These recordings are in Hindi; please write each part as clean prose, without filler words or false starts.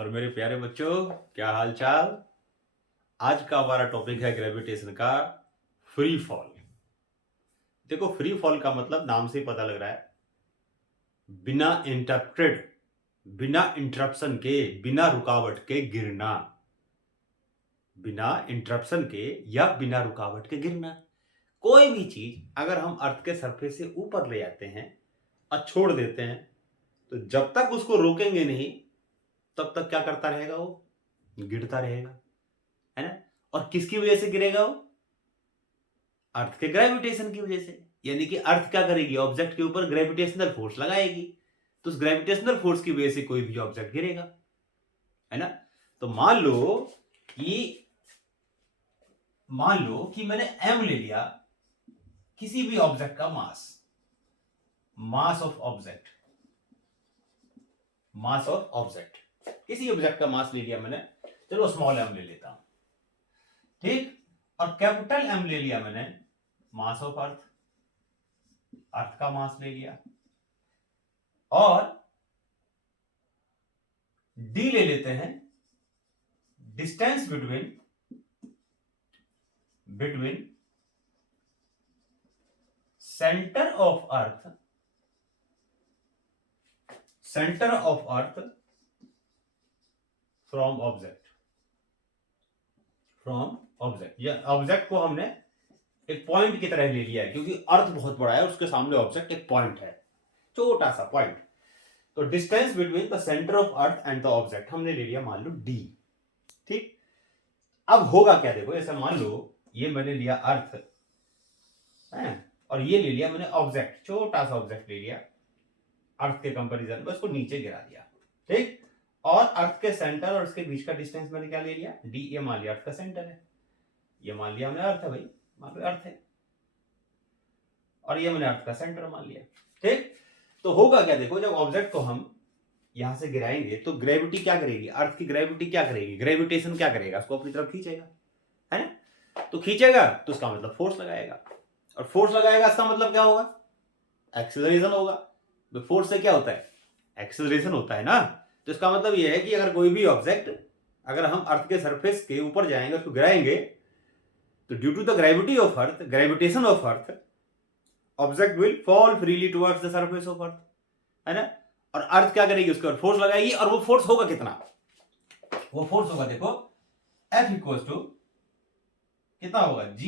और मेरे प्यारे बच्चों, क्या हाल चाल। आज का हमारा टॉपिक है ग्रेविटेशन का फ्री फॉल। देखो, फ्री फॉल का मतलब नाम से ही पता लग रहा है, बिना इंटरप्टेड, बिना इंटरप्शन के, बिना रुकावट के गिरना। बिना इंटरप्शन के या बिना रुकावट के गिरना। कोई भी चीज अगर हम अर्थ के सरफेस से ऊपर ले जाते हैं और छोड़ देते हैं, तो जब तक उसको रोकेंगे नहीं तब तक क्या करता रहेगा, वो गिरता रहेगा, है ना। और किसकी वजह से गिरेगा वो? अर्थ के ग्रेविटेशन की वजह से। यानी कि अर्थ क्या करेगी, ऑब्जेक्ट के ऊपर ग्रेविटेशनल फोर्स लगाएगी, तो उस ग्रेविटेशनल फोर्स की वजह से कोई भी ऑब्जेक्ट गिरेगा, है ना। तो कि मान लो कि मैंने m ले लिया, किसी भी ऑब्जेक्ट का मास ऑफ ऑब्जेक्ट, किसी ऑब्जेक्ट का मास ले लिया मैंने, चलो स्मॉल m ले लेता हूं, ठीक। और कैपिटल M ले लिया मैंने, मास ऑफ अर्थ का मास ले लिया। और D ले लेते हैं, distance between centre of earth from object. या ऑब्जेक्ट को हमने एक पॉइंट की तरह ले लिया है, क्योंकि अर्थ बहुत बड़ा है, उसके सामने ऑब्जेक्ट एक पॉइंट है, छोटा सा पॉइंट। तो distance between the centre of earth and the object हमने ले लिया, मान लो D, ठीक। अब होगा क्या, देखो, ऐसा मान लो ये मैंने लिया अर्थ है, और ये ले लिया मैंने ऑब्जेक्ट, छोटा सा ऑब्जेक्ट ले लिया, अर्थ के कंपैरिजन में उसको नीचे गिरा दिया, ठीक। और अर्थ के सेंटर और उसके बीच का डिस्टेंस मैंने क्या ले लिया, D। ये मान लिया अर्थ का सेंटर है, ये मान लिया हमने अर्थ है, भाई मान लो अर्थ है, और ये मैंने अर्थ का सेंटर मान लिया, ठीक। तो होगा क्या, देखो, जब ऑब्जेक्ट को हम यहां से गिराएंगे तो ग्रेविटी क्या करेगी, अर्थ की ग्रेविटी क्या करेगी, ग्रेविटेशन क्या करेगा, उसको अपनी तरफ खींचेगा, है ना। तो खींचेगा तो उसका मतलब फोर्स लगाएगा, और फोर्स लगाएगा इसका मतलब क्या होगा, एक्सेलरेशन होगा। तो फोर्स से क्या होता है, एक्सेलरेशन होता है ना। तो इसका मतलब यह है कि अगर कोई भी ऑब्जेक्ट, अगर हम अर्थ के सरफेस के ऊपर जाएंगे, उसको गिराएंगे, तो due to the gravitation of earth, object will fall freely towards the surface of earth, है ना। और अर्थ क्या करेगी, उसके ऊपर फोर्स लगाएगी, और वो फोर्स होगा कितना, वो फोर्स होगा, देखो, F इक्वल्स टू कितना होगा, G,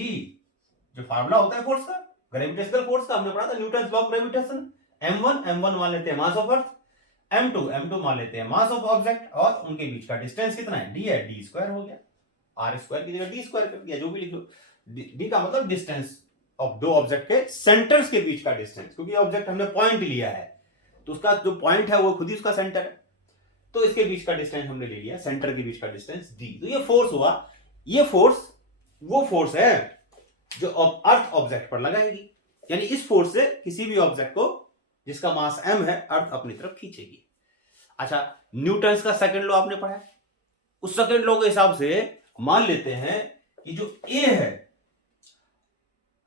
जो फार्मूला होता है फोर्स का, ग्रेविटेशनल फोर्स का, हमने पढ़ा था Newton law of gravitation. m1 मान लेते हैं मास ऑफ अर्थ, m2 मान लेते हैं मास ऑफ ऑब्जेक्ट, और उनके बीच का डिस्टेंस कितना है, D है, D स्क्वायर हो गया, R स्क्वायर की जगह D स्क्वायर कर दिया, जो भी लिख लो। D का मतलब डिस्टेंस ऑफ दो ऑब्जेक्ट के सेंटर्स के बीच का डिस्टेंस, क्योंकि ऑब्जेक्ट हमने पॉइंट लिया है, तो उसका जो पॉइंट है वो खुद ही उसका सेंटर है, तो इसके बीच का डिस्टेंस हमने ले लिया, सेंटर के बीच का डिस्टेंस D। तो ये फोर्स हुआ, ये फोर्स वो फोर्स है जो अर्थ ऑब्जेक्ट पर लगाएगी, यानी इस फोर्स से किसी भी ऑब्जेक्ट को जिसका मास m है, अर्थ अपनी तरफ खींचेगी। अच्छा, न्यूटन का सेकंड लॉ आपने पढ़ा है, उस सेकंड लॉ के हिसाब से मान लेते हैं कि जो A है,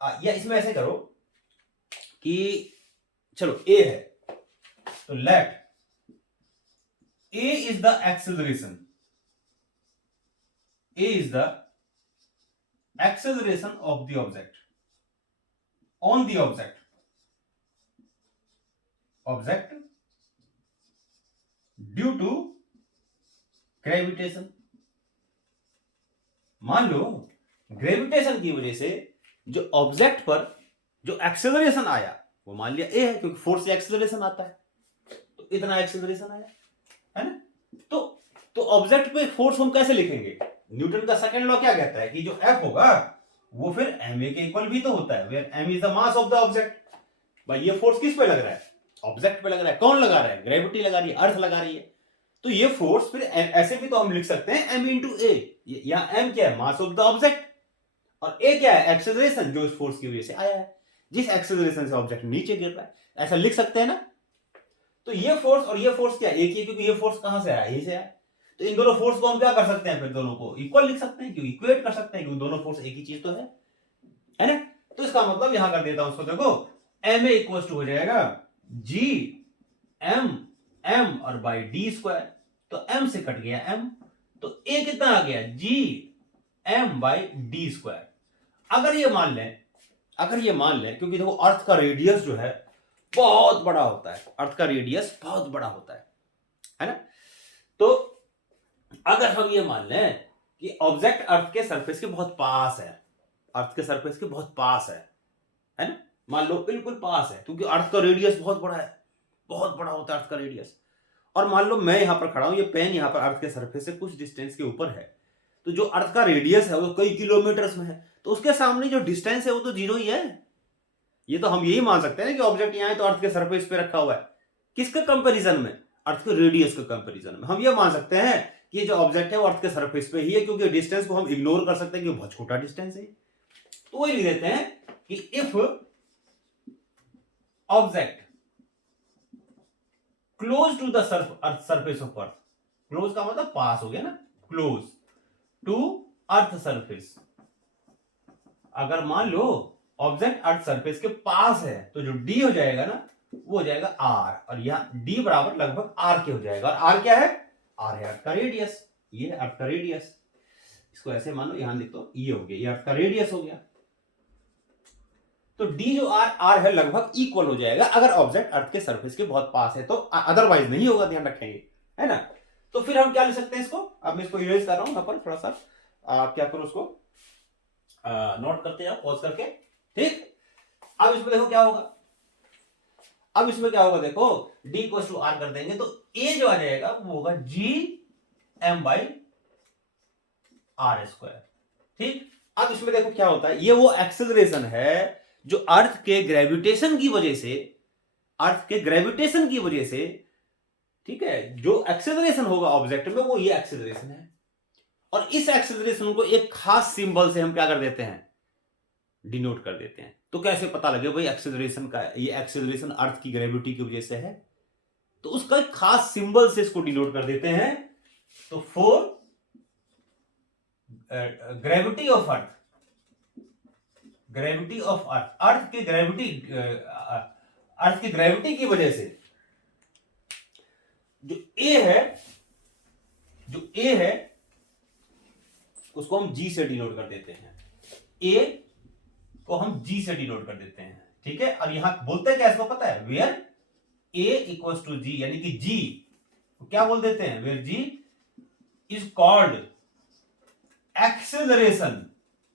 या इसमें ऐसे करो कि चलो A है, तो late A is the acceleration, A is the acceleration of the object on the object due to gravitation। मान लो ग्रेविटेशन की वजह से जो ऑब्जेक्ट पर जो एक्सेलरेशन आया, वो मान लिया A है, क्योंकि फोर्स से एक्सेलरेशन आता है, तो इतना एक्सेलरेशन आया, है ना। तो ऑब्जेक्ट पे फोर्स हम कैसे लिखेंगे, न्यूटन का सेकंड लॉ क्या कहता है कि जो F होगा वो फिर ma के इक्वल भी तो होता है, where m is the mass of the object. भाई ये फोर्स किस पे लग रहा है, ऑब्जेक्ट पे लग रहा है, कौन लगा रहा है, ग्रेविटी लगा रही है, अर्थ लगा रही है। तो ये फोर्स फिर ऐसे भी तो हम लिख सकते हैं m इंटू ए, यहां m क्या है, मास ऑफ द ऑब्जेक्ट, और a क्या है, एक्सेलरेशन जो इस फोर्स की वजह से आया है, जिस एक्सेलरेशन से ऑब्जेक्ट नीचे गिर रहा है, ऐसा लिख सकते हैं ना। तो ये फोर्स और ये फोर्स क्या एक ही है, क्योंकि ये फोर्स कहां से आया, यहीं से आया। तो इन दोनों फोर्स को हम क्या कर सकते हैं, फिर दोनों को इक्वल लिख सकते हैं, क्योंकि इक्वेट कर सकते हैं, क्योंकि दोनों फोर्स एक ही चीज तो है ना। तो इसका मतलब यहां कर देता हूं उसको, देखो ma इक्वल टू हो जाएगा G m और बाई D स्क्वायर, तो m से कट गया m, तो a कितना आ गया g m by D square. अगर ये मान लें क्योंकि देखो अर्थ का रेडियस जो है बहुत बड़ा होता है, अर्थ का रेडियस बहुत बड़ा होता है ना। तो अगर हम ये मान लें कि ऑब्जेक्ट अर्थ के सरफेस के बहुत पास है, अर्थ के सरफेस के बहुत पास है ना, मान लो बिल्कुल पास है, क्योंकि अर्थ का रेडियस बहुत बड़ा है, बहुत बड़ा होता है अर्थ का रेडियस। और मान लो मैं यहां पर खड़ा हूं, ये पेन यहां पर अर्थ के सरफेस से कुछ डिस्टेंस के ऊपर है, तो जो अर्थ का रेडियस है वो कई किलोमीटर्स में है, तो उसके सामने जो डिस्टेंस है वो तो जीरो ही है। ये तो हम यही मान सकते हैं कि ऑब्जेक्ट यहां है तो अर्थ के सरफेस पे रखा हुआ है। किसके कंपैरिजन में? अर्थ के रेडियस के कंपैरिजन में। हम ये मान सकते हैं कि ये जो ऑब्जेक्ट है वो अर्थ के सरफेस पे ही है, क्योंकि डिस्टेंस को हम इग्नोर कर सकते हैं कि बहुत छोटा डिस्टेंस है। तो वही लिख देते हैं कि if object close to the surface of earth, close का मतलब पास हो गया ना, क्लोज टू अर्थ सरफेस, अगर मान लो ऑब्जेक्ट अर्थ सरफेस के पास है तो जो डी हो जाएगा ना वो हो जाएगा आर, और यहां डी बराबर लगभग आर के हो जाएगा। और आर क्या है? आर है अर्थ का रेडियस, ये है अर्थ का रेडियस। इसको ऐसे मानो, यहां लिख दो, ये हो गया, ये अर्थ का रेडियस हो गया। तो डी जो आर है लगभग इक्वल हो जाएगा अगर ऑब्जेक्ट अर्थ के सरफेस के बहुत पास है, तो अदरवाइज नहीं होगा, ध्यान रखेंगे, है ना। तो फिर हम क्या ले सकते हैं इसको, अब मैं इसको इरेज कर रहा हूं यहां पर थोड़ा सा, आप क्या करो उसको नोट करते हैं पॉज करके, ठीक। अब इसमें देखो क्या होगा, अब इसमें क्या होगा, देखो d इक्वल टू आर कर देंगे तो a जो आ जाएगा वो होगा g m by are square, ठीक। अब इसमें देखो क्या होता है, ये वो एक्सेलरेशन है जो अर्थ के ग्रेविटेशन की वजह से, अर्थ के ग्रेविटेशन की वजह से, ठीक है, जो एक्सेलरेशन होगा ऑब्जेक्ट में वो ये एक्सेलरेशन है। और इस एक्सेलरेशन को एक खास सिंबल से हम क्या कर देते हैं, डिनोट कर देते हैं। तो कैसे पता लगे भाई एक्सेलरेशन का, ये एक्सेलरेशन अर्थ की ग्रेविटी की वजह से है, तो उसका एक खास सिंबल से इसको डिनोट कर देते हैं। तो for gravity of earth, gravity of earth, earth की ग्रेविटी, अर्थ की ग्रेविटी की वजह से जो ए है, जो ए है उसको हम जी से डिनोट कर देते हैं, ए को हम जी से डिनोट कर देते हैं, ठीक है। और यहां बोलते हैं क्या, इसको पता है, where A equals to G, यानी कि जी तो क्या बोल देते हैं, where ji is called acceleration.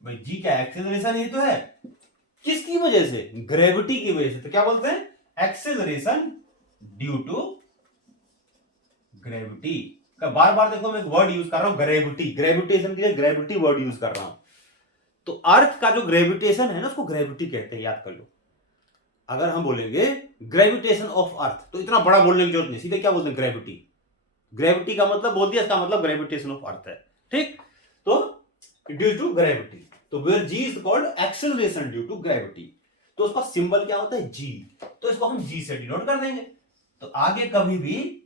भाई जी क्या एक्सेलरेशन, ये तो है किसकी वजह से, ग्रेविटी की वजह से, तो क्या बोलते हैं, एक्सेलरेशन ड्यू टू ग्रेविटी। बार बार देखो मैं वर्ड यूज कर रहा हूं ग्रेविटी, ग्रेविटेशन के लिए ग्रेविटी वर्ड यूज कर रहा हूं। तो अर्थ का जो ग्रेविटेशन है ना उसको ग्रेविटी कहते हैं, याद कर लो। अगर हम बोलेंगे ग्रेविटेशन ऑफ अर्थ तो इतना बड़ा बोलने की जरूरत नहीं, सीधे क्या बोलते हैं, ग्रेविटी। ग्रेविटी का मतलब बोल दिया, इसका मतलब ग्रेविटेशन ऑफ अर्थ है, ठीक। तो ड्यू टू ग्रेविटी, तो where ji is called acceleration due to gravity, तो उसका सिंबल क्या होता है, जी, तो इसको हम जी से डिनोट कर देंगे। तो आगे कभी भी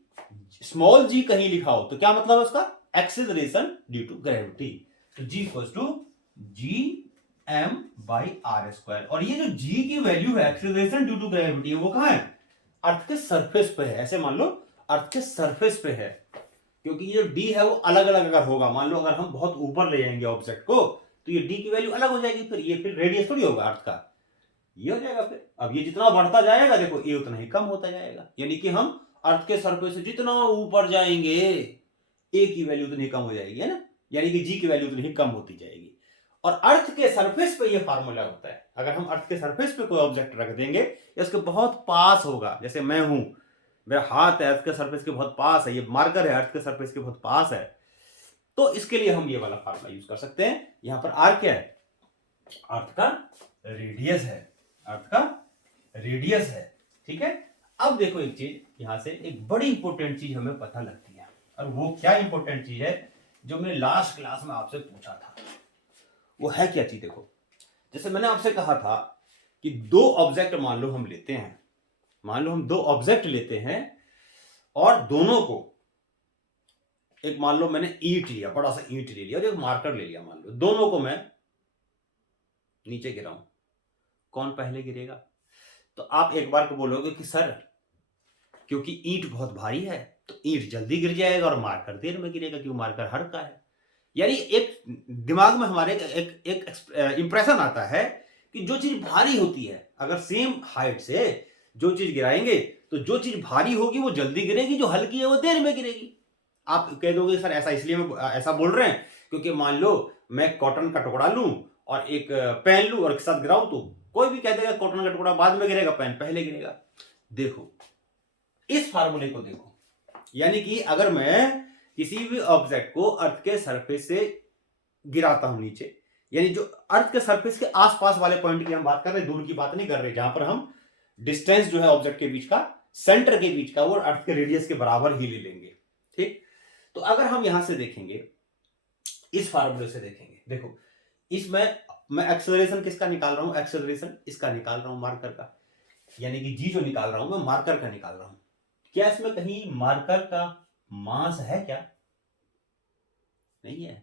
स्मॉल जी कहीं लिखा हो तो क्या मतलब है उसका, एक्सेलरेशन ड्यू टू ग्रेविटी। तो G equals to G M by are square, और ये जो जी की वैल्यू है एक्सेलरेशन ड्यू टू ग्रेविटी, वो कहां है, अर्थ के सरफेस पे है, ऐसे मान लो अर्थ के सरफेस पे है, क्योंकि ये डी है वो अलग अलग अगर होगा, मान लो अगर हम बहुत ऊपर ले जाएंगे ऑब्जेक्ट को तो ये डी की वैल्यू अलग हो जाएगी, फिर ये फिर रेडियस थोड़ी होगा अर्थ का, ये हो जाएगा फिर। अब ये जितना बढ़ता जाएगा देखो ये उतना ही कम होता जाएगा, यानी कि हम अर्थ के सरफेस से जितना ऊपर जाएंगे ए की वैल्यू उतनी कम हो जाएगी, है ना, यानी कि जी की वैल्यू उतनी ही कम होती जाएगी। और अर्थ के सरफेस पे ये फार्मूला होता है, अगर हम अर्थ के सरफेस पे कोई ऑब्जेक्ट रख देंगे या उसके बहुत पास होगा, जैसे मैं हूं, मेरा हाथ है अर्थ के सरफेस के बहुत पास है, ये मार्कर है अर्थ के सरफेस के बहुत पास है, तो इसके लिए हम ये वाला फार्मूला यूज कर सकते हैं। यहां पर आर क्या है, अर्थ का रेडियस है, अर्थ का रेडियस है, ठीक है। अब देखो एक चीज, यहां से एक बड़ी इंपॉर्टेंट चीज हमें पता लगती है, और वो क्या इंपॉर्टेंट चीज है जो मैंने लास्ट क्लास में आपसे पूछा था, वो है क्या चीज, देखो जैसे मैंने आपसे कहा था कि दो ऑब्जेक्ट मान लो हम लेते हैं, मान लो हम दो ऑब्जेक्ट लेते हैं और दोनों को, एक मान लो मैंने ईंट लिया, बड़ा सा ईंट ले लिया और एक मार्कर ले लिया, मान लो दोनों को मैं नीचे गिराऊं, कौन पहले गिरेगा? तो आप एक बार को बोलोगे कि सर क्योंकि ईंट बहुत भारी है तो ईंट जल्दी गिर जाएगा और मार्कर देर में गिरेगा, क्योंकि मार्कर हल्का है। यानी एक दिमाग में हमारे एक इंप्रेशन आता है कि जो चीज भारी होती है, अगर सेम हाइट से जो चीज गिराएंगे तो जो चीज भारी होगी वो जल्दी गिरेगी, जो हल्की है वो देर में गिरेगी। आप कह दोगे सर ऐसा इसलिए ऐसा बोल रहे हैं क्योंकि मान लो मैं कॉटन का टुकड़ा लूं और एक पेन लूं और एक साथ गिराऊं, तो कोई भी कह देगा कॉटन का टुकड़ा बाद में गिरेगा, पेन पहले गिरेगा। देखो इस फार्मूले को देखो, यानी कि अगर मैं किसी भी ऑब्जेक्ट को अर्थ के सरफेस से गिराता हूं नीचे, यानी जो अर्थ के सरफेस के आसपास वाले पॉइंट की हम बात कर रहे हैं, दूर की बात नहीं कर रहे, जहां पर हम डिस्टेंस जो है ऑब्जेक्ट के बीच का, सेंटर के बीच का, वो अर्थ के रेडियस के बराबर ही ले लेंगे। ठीक, तो अगर हम यहां से देखेंगे, इस फार्मूले से देखेंगे, देखो इसमें मैं एक्सेलरेशन किसका निकाल रहा हूं, एक्सेलरेशन इसका निकाल रहा हूं, मार्कर का, यानी कि जी जो निकाल रहा हूं मैं मार्कर का निकाल रहा हूं। क्या इसमें कहीं मार्कर का मास है क्या? नहीं है।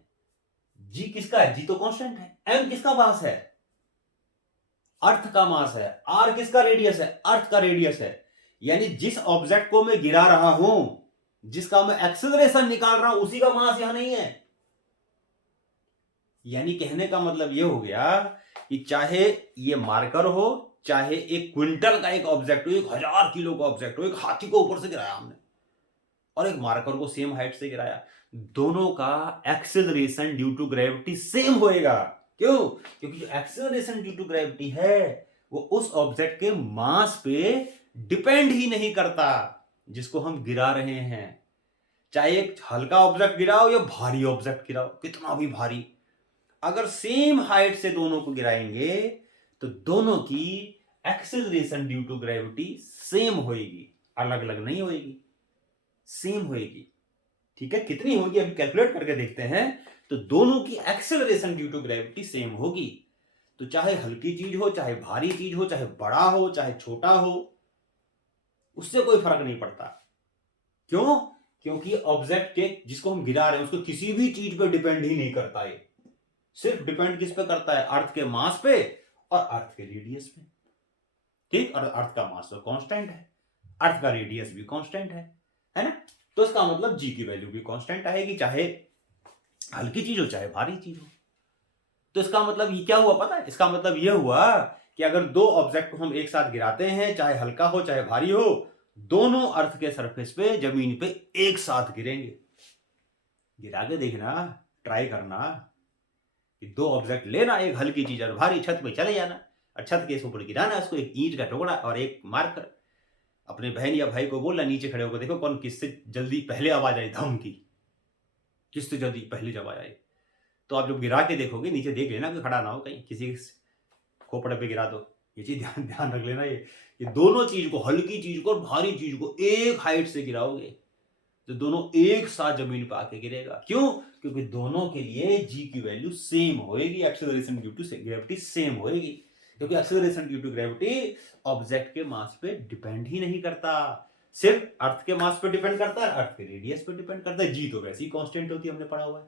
जी किसका है? जी तो कांस्टेंट है। एम किसका मास है? अर्थ का मास है। आर किसका रेडियस है? अर्थ का रेडियस है। यानी जिस ऑब्जेक्ट को मैं गिरा रहा हूं, जिसका मैं एक्सेलरेशन निकाल रहा हूं, उसी का मास यहां नहीं है। यानी कहने का मतलब यह हो गया कि चाहे ये मार्कर हो, चाहे एक क्विंटल का एक ऑब्जेक्ट हो, 1000 किलो का ऑब्जेक्ट हो, एक हाथी को ऊपर से गिराया हमने और एक मार्कर को सेम हाइट से गिराया, दोनों का acceleration due to gravity same होएगा। क्यों? क्योंकि जो एक्सेलरेशन ड्यू टू ग्रेविटी है वो उस ऑब्जेक्ट के मास पे डिपेंड ही नहीं करता जिसको हम गिरा रहे हैं। चाहे एक हल्का ऑब्जेक्ट गिराओ या भारी ऑब्जेक्ट गिराओ, कितना भी भारी, अगर सेम हाइट से दोनों को गिराएंगे तो दोनों की acceleration due to gravity same होएगी, अलग अलग नहीं होएगी, सेम होएगी। ठीक है, कितनी होगी अभी कैलकुलेट करके देखते हैं। तो दोनों की acceleration due to gravity same होगी। तो चाहे हल्की चीज हो, चाहे भारी चीज हो, चाहे बड़ा हो, चाहे छोटा हो, उससे कोई फर्क नहीं पड़ता। क्यों? क्योंकि ऑब्जेक्ट के जिसको हम गिरा रहे हैं उसको किसी भी चीज पे डिपेंड ही नहीं करता है, सिर्फ डिपेंड किस पे करता है? अर्थ के मास पे और अर्थ के रेडियस पे। ठीक, और अर्थ का मास तो कांस्टेंट है, अर्थ का रेडियस भी कांस्टेंट है ना? तो इसका मतलब जी की वैल्यू भी कांस्टेंट आएगी, चाहे हल्की चीज हो चाहे भारी चीज हो। तो इसका मतलब ये क्या हुआ पता है? इसका मतलब यह हुआ कि अगर दो ऑब्जेक्ट को हम एक साथ गिराते हैं, चाहे हल्का हो चाहे भारी हो, दोनों अर्थ के सरफेस पे, जमीन पे एक साथ गिरेंगे। गिरा के देखना, ट्राई करना कि दो ऑब्जेक्ट लेना, एक हल्की चीज और भारी, छत पे चले जाना और छत के ऊपर गिराना उसको, एक ईंट का टुकड़ा और एक मार्कर। अपने बहन या भाई को बोलना नीचे खड़े होकर देखो कौन किससे जल्दी पहले आवाज आई धम की, किससे जल्दी पहले जब आए। तो आप जब गिरा के देखोगे नीचे देख लेना कि खड़ा ना हो कहीं किसी खोपड़े पे गिरा दो। ये चीज ध्यान ध्यान रख लेना, ये दोनों चीज को, हल्की चीज को और भारी चीज को एक हाइट से गिराओगे तो दोनों एक साथ जमीन पे आके गिरेगा। क्यों? क्योंकि दोनों के लिए जी की वैल्यू सेम होएगी, acceleration due to gravity same होएगी। क्योंकि acceleration due to gravity object के मास पे डिपेंड ही नहीं करता, सिर्फ अर्थ के मास पे डिपेंड करता है, अर्थ के रेडियस पे डिपेंड करता है। जी तो वैसे ही कांस्टेंट होती है, हमने पढ़ा हुआ है।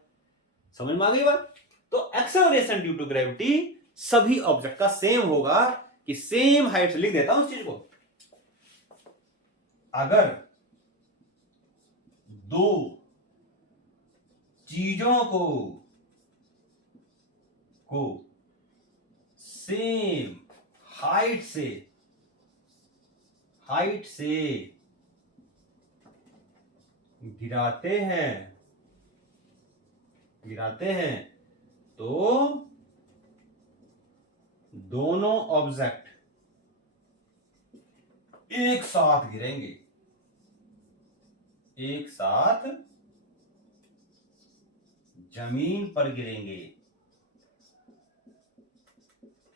समझ में आ गई बात? तो एक्सेलरेशन ड्यू टू ग्रेविटी सभी ऑब्जेक्ट का सेम होगा, कि सेम हाइट से लिख देता हूं उस चीज को। अगर दो चीजों को सेम हाइट से गिराते हैं तो दोनों ऑब्जेक्ट एक साथ गिरेंगे, एक साथ जमीन पर गिरेंगे,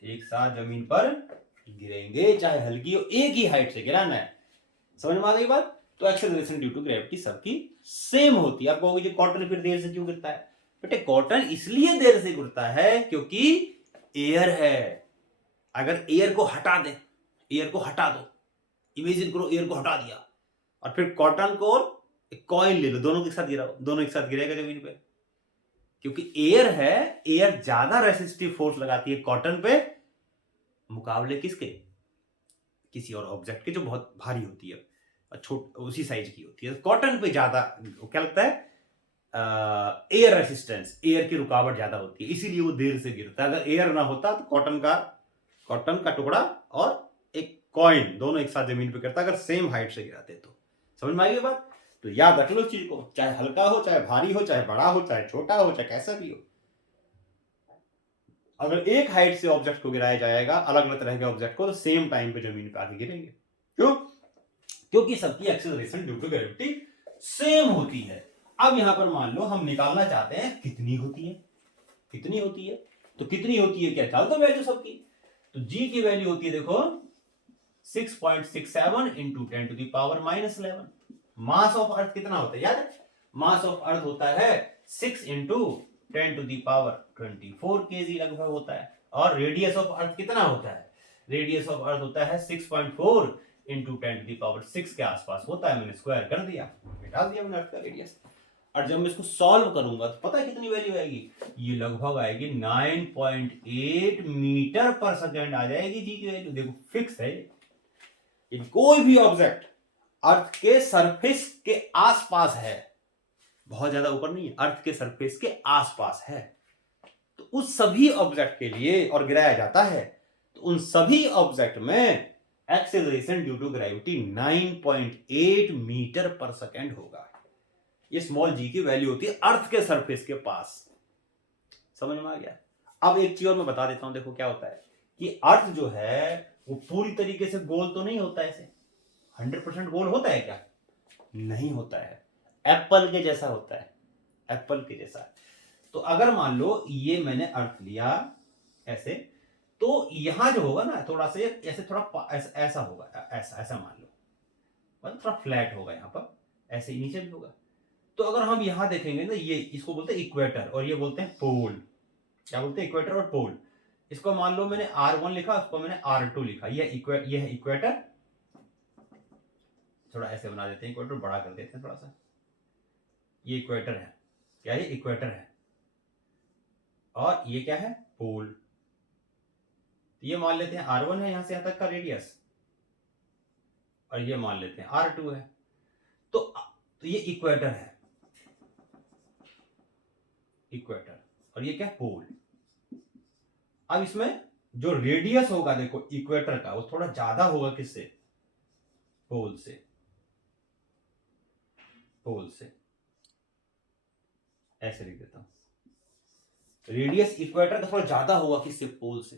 एक साथ जमीन पर गिरेंगे, चाहे हल्की हो, एक ही हाइट से गिराना है। समझ में आ गई बात? तो एक्सेलरेशन ड्यू टू ग्रेविटी सबकी सेम होती है। आप कहोगे जी कॉटन फिर देर से क्यों गिरता है? बेटे कॉटन इसलिए देर से गिरता है क्योंकि एयर है। अगर एयर को हटा दो, इमेजिन करो एयर को हटा दिया और फिर कॉटन को और एक कॉइन ले लो, दोनों के साथ गिराओ, दोनों एक साथ गिरेगा जमीन पे। क्योंकि एयर है, एयर ज्यादा रेसिस्टिव फोर्स लगाती है कॉटन पे मुकाबले किसके? किसी और ऑब्जेक्ट के जो बहुत भारी होती है। उसी साइज की होती है। कॉटन पे ज्यादा क्या लगता है, एयर रेसिस्टेंस, एयर की रुकावट ज्यादा होती है, इसीलिए वो देर से गिरता है। अगर एयर ना होता तो कॉटन का टुकड़ा और एक कॉइन दोनों एक साथ जमीन पे गिरता, अगर सेम हाइट से गिराते तो। समझ में आई ये बात? तो याद रख लो इस चीज को, चाहे हल्का हो, चाहे भारी हो, चाहे बड़ा हो, चाहे छोटा हो, चाहे कैसा भी हो, अगर एक हाइट से ऑब्जेक्ट को गिराया जाएगा, अलग अलग तरह के ऑब्जेक्ट को, तो सेम टाइम पे जमीन पे आके गिरेंगे। क्यों? क्योंकि सबकी acceleration due to gravity same होती है। अब यहां पर मान लो हम निकालना चाहते हैं कितनी होती है, कितनी होती है, तो कितनी होती है, क्या चाल दो वैल्यू सबकी। तो जी की वैल्यू होती है देखो 6.67 इंटू 10⁻⁻11। मास ऑफ अर्थ कितना होता है याद है? मास ऑफ अर्थ होता है 6 इंटू 10⁻24 kg लगभग होता है। और रेडियस ऑफ अर्थ कितना होता है? रेडियस ऑफ अर्थ होता है 6.4 इंटू 10⁻6 के आसपास होता है। मैंने स्क्वायर कर दिया, डाल दिया मैंने अर्थ का रेडियस। और जब मैं इसको सॉल्व करूंगा तो पता है कितनी वैल्यू आएगी? ये लगभग आएगी 9.8 मीटर पर सेकेंड आ जाएगी जी की वैल्यू। देखो फिक्स है, कोई भी ऑब्जेक्ट अर्थ के सरफेस के आसपास है, बहुत ज्यादा ऊपर नहीं है, अर्थ के सरफेस के आसपास है, तो उस सभी ऑब्जेक्ट के लिए और गिराया जाता है, तो उन सभी ऑब्जेक्ट में acceleration due to gravity 9.8 metre पर सेकेंड होगा। ये स्मॉल जी की वैल्यू होती है अर्थ के सरफेस के पास। समझ में आ गया? अब एक चीज और मैं बता देता हूं, देखो क्या होता है कि अर्थ जो है वो पूरी तरीके से गोल तो नहीं होता है, ऐसे 100% गोल होता है क्या? नहीं होता है, एप्पल के जैसा होता है, एप्पल के जैसा। तो अगर मान लो ये मैंने अर्थ लिया ऐसे, तो यहां जो होगा ना थोड़ा सा ऐसे, थोड़ा ऐसा होगा, ऐसा मान लो, मतलब थोड़ा फ्लैट होगा यहाँ पर, ऐसे नीचे भी होगा। तो अगर हम यहां देखेंगे ना, ये इसको बोलते हैं इक्वेटर और ये बोलते हैं पोल। क्या बोलते हैं? इक्वेटर और पोल। इसको मान लो मैंने R1 लिखा, उसको मैंने R2 लिखा, ये है इक्वेटर। थोड़ा ऐसे बना देते हैं, इक्वेटर बड़ा कर देते हैं थोड़ा सा। ये इक्वेटर है, क्या ये इक्वेटर है, और ये क्या है? पोल। तो ये मान लेते हैं R1 है, यहां से यहां तक का रेडियस, और ये मान लेते हैं R2 है। तो ये इक्वेटर है, इक्वेटर, और ये क्या? पोल। अब इसमें जो रेडियस होगा देखो इक्वेटर का, वो थोड़ा ज्यादा होगा किससे? पोल से, पोल से। ऐसे लिख देता हूं, रेडियस इक्वेटर का थोड़ा ज्यादा होगा किससे? पोल से।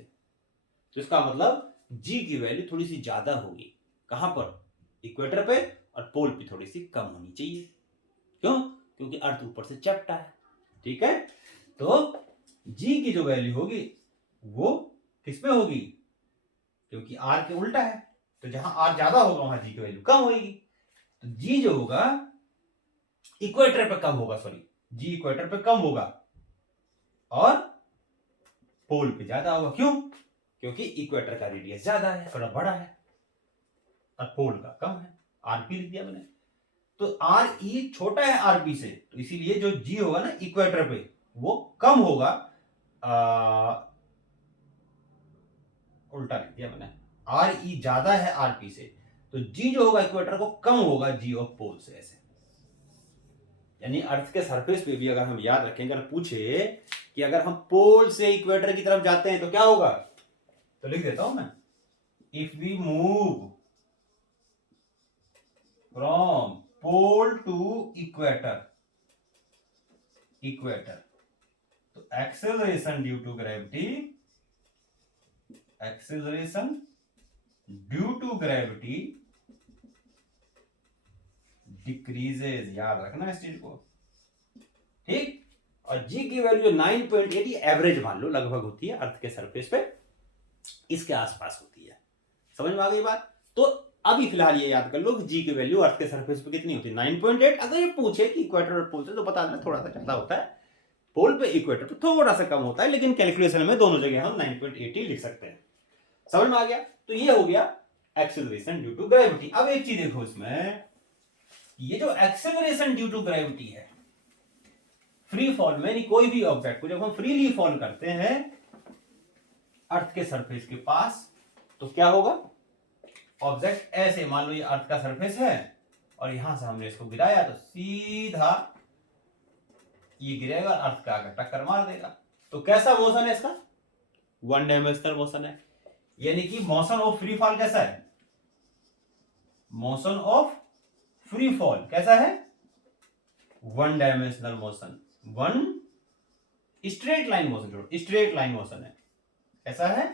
तो इसका मतलब जी की वैल्यू थोड़ी सी ज्यादा होगी, कहां पर? इक्वेटर पे, और पोल पे थोड़ी सी कम होनी चाहिए। क्यों? क्योंकि अर्थ ऊपर से चपटा है। ठीक है, तो जी की जो वैल्यू होगी वो किस में होगी? क्योंकि आर के उल्टा है, तो जहां आर ज्यादा होगा वहां जी की वैल्यू कम होगी। तो जी जो होगा इक्वेटर पे कम होगा, सॉरी, जी इक्वेटर पे कम होगा और पोल पे ज्यादा होगा। क्यों? क्योंकि इक्वेटर का रेडियस ज्यादा है, थोड़ा बड़ा है, और पोल का कम है। आरपी लिख दिया मैंने। तो आर ई छोटा है आरपी से, तो इसीलिए जो जी होगा ना इक्वेटर पे वो कम होगा। उल्टा लिख दिया मैंने, आर ई ज्यादा है आरपी से, तो जी जो होगा इक्वेटर को कम होगा जी ऑफ पोल से। ऐसे यानी अर्थ के सरफेस पे भी अगर हम याद रखेंगे, अगर पूछे कि अगर हम पोल से इक्वेटर की तरफ जाते हैं तो क्या होगा, तो लिख देता हूं मैं, if we move from pole to equator, equator, तो acceleration due to gravity, acceleration due to gravity decreases. याद रखना इस चीज को, ठीक। और जी की वैल्यू 9.8 एवरेज मान लो लगभग होती है अर्थ के सरफेस पे, इसके आसपास होती है। समझ में आ गई बात? तो अभी फिलहाल ये याद कर लो कि जी की वैल्यू अर्थ के सरफेस पे कितनी होती है? 9.8। अगर ये पूछे कि इक्वेटर और पोल से, तो बता देना थोड़ा सा ज्यादा होता है, पोल पे इक्वेटर पे थोड़ा सा कम होता है, लेकिन कैलकुलेशन में दोनों जगह हम 9.8 लिख सकते हैं। समझ में आ गया? तो ये हो गया एक्सेलरेशन ड्यू टू ग्रेविटी। अब एक चीज देखो इसमें, ये जो एक्सेलरेशन ड्यू टू ग्रेविटी है फ्री फॉल में, यानी कोई भी ऑब्जेक्ट को जब हम फ्रीली फॉल करते हैं अर्थ के सरफेस के पास, तो क्या होगा? ऑब्जेक्ट ऐसे, मान लो ये अर्थ का सरफेस है और यहां से हमने इसको गिराया तो सीधा ये गिरेगा, अर्थ का आगे टक्कर मार देगा। तो कैसा मोशन है इसका? वन डायमेंशनल मोशन है। यानी कि मोशन ऑफ फ्री फॉल कैसा है? मोशन ऑफ फ्री फॉल कैसा है? One dimensional motion, one straight line motion, छोड़ो स्ट्रेट लाइन मोशन है। कैसा है?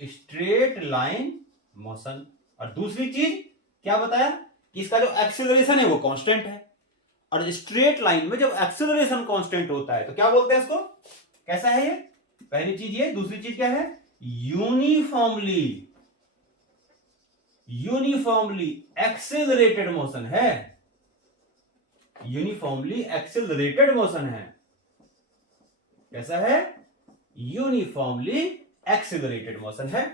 Straight line motion. और दूसरी चीज क्या बताया कि इसका जो एक्सेलरेशन है वो कांस्टेंट है। और स्ट्रेट लाइन में जब एक्सेलरेशन कांस्टेंट होता है तो क्या बोलते हैं इसको? कैसा है ये? पहली चीज ये, दूसरी चीज क्या है? यूनिफॉर्मली एक्सेलरेटेड मोशन है। यूनिफॉर्मली एक्सेलरेटेड मोशन है। कैसा है? यूनिफॉर्मली एक्सेलरेटेड मोशन है।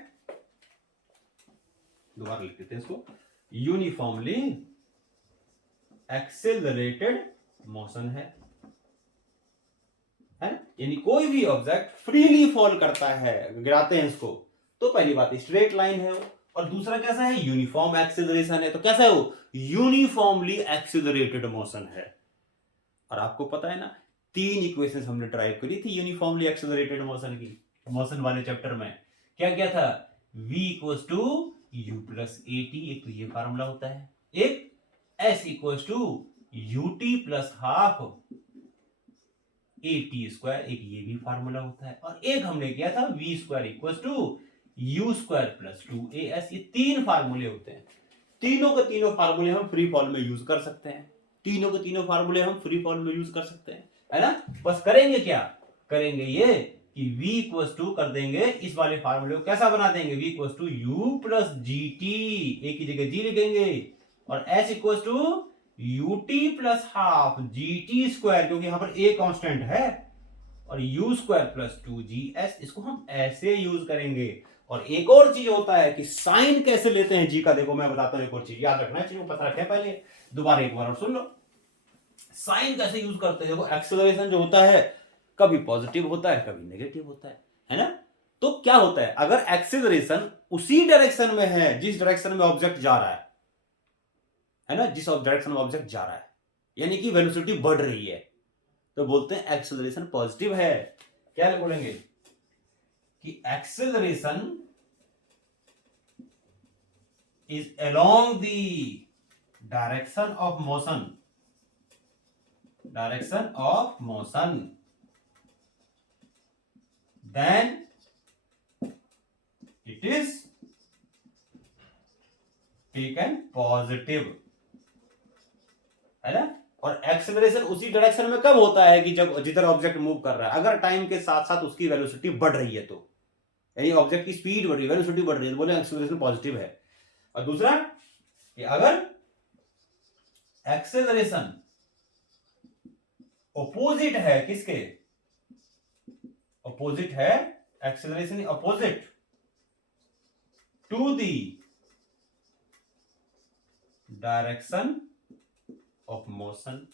दोबारा लिख देते हैं इसको, यूनिफॉर्मली एक्सेलरेटेड मोशन है ना? यानी कोई भी ऑब्जेक्ट फ्रीली फॉल करता है, गिराते हैं इसको, तो पहली बात स्ट्रेट लाइन है वो, और दूसरा कैसा है? यूनिफॉर्म एक्सेलरेशन है। तो कैसा है वो? यूनिफॉर्मली एक्सेलरेटेड मोशन है। और आपको पता है ना, 3 इक्वेशंस हमने ड्राइव करी थी यूनिफॉर्मली एक्सेलरेटेड मोशन की, मोशन वाले चैप्टर में। क्या क्या था? v equals to u plus a t, एक तो ये फार्मूला होता है, एक s equals to u t plus half a t square, एक ये भी फार्मूला होता है, और एक हमने किया था v square equals to u square plus 2as। ये 3 फार्मूले होते हैं। तीनों के तीनों फार्मूले हम फ्री फॉल में यूज कर सकते हैं। तीनों के तीनों फार्मूले हम फ्री फॉल में यूज कर सकते हैं, है ना? बस करेंगे क्या? करेंगे ये कि v इक्वल्स टू कर देंगे, इस वाले फार्मूले को कैसा बना देंगे? v equals to u plus g t, एक ही जगह g लिखेंगे, और s equals to u t plus half g t square, क्योंकि यहां पर a कांस्टेंट है, और u स्क्वायर प्लस 2gs, इसको हम ऐसे यूज करेंगे। और एक और चीज होता है कि साइन कैसे लेते हैं जी का, देखो मैं बताता हूं। एक और चीज याद रखना है, चीज को पता रखे पहले, दोबारा एक बार और सुन लो। साइन कैसे यूज करते हैं? देखो एक्सेलरेशन जो होता है कभी पॉजिटिव होता है, कभी नेगेटिव होता है ना? तो क्या होता है, अगर एक्सेलरेशन उसी डायरेक्शन में है जिस डायरेक्शन में ऑब्जेक्ट जा रहा है ना, जिस डायरेक्शन में ऑब्जेक्ट जा रहा है, यानी कि वेलोसिटी बढ़ रही है, तो बोलते हैं एक्सेलरेशन पॉजिटिव है। क्या बोलेंगे कि acceleration is along the direction of motion, direction of motion, then it is taken positive, है ना? और एक्सेलरेशन उसी डायरेक्शन में कब होता है कि जब जिधर ऑब्जेक्ट मूव कर रहा है, अगर टाइम के साथ साथ उसकी वेलोसिटी बढ़ रही है, तो यानी ऑब्जेक्ट की स्पीड बढ़ रही है, वेलोसिटी बढ़ रही है, तो बोले एक्सेलरेशन पॉजिटिव है। और दूसरा कि अगर एक्सेलरेशन ऑपोजिट है, किसके ऑपोजिट है? Acceleration opposite to the direction of motion,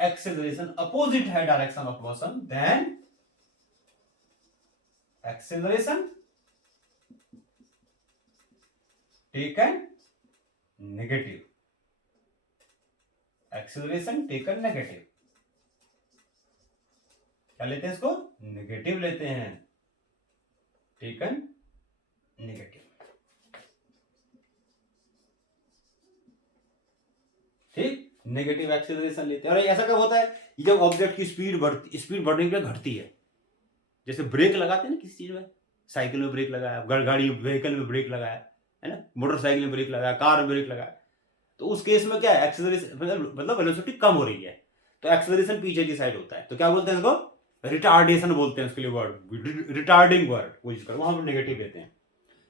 acceleration opposite है direction of motion, then acceleration taken negative, acceleration taken negative. क्या लेते हैं इसको? नेगेटिव लेते हैं, टेकन नेगेटिव। ठीक, नेगेटिव एक्सेलरेशन लेते हैं। और ऐसा कब होता है? जब ऑब्जेक्ट की स्पीड बढ़ने के लिए घटती है। जैसे ब्रेक लगाते हैं ना किसी चीज में, साइकिल में ब्रेक लगाया, गाड़ी व्हीकल में ब्रेक लगाया, है ना, मोटरसाइकिल में ब्रेक लगाया, कार में ब्रेक लगाया, तो उस केस में क्या है? एक्सेलरेशन मतलब वेलोसिटी कम हो रही है, तो एक्सेलरेशन पीछे की साइड होता है। तो क्या बोलते हैं इसको? रिटार्डेशन बोलते हैं उसके लिए वर्ड, रिटार्डिंग वर्ड वो यूज कर, वहां पर नेगेटिव लेते हैं।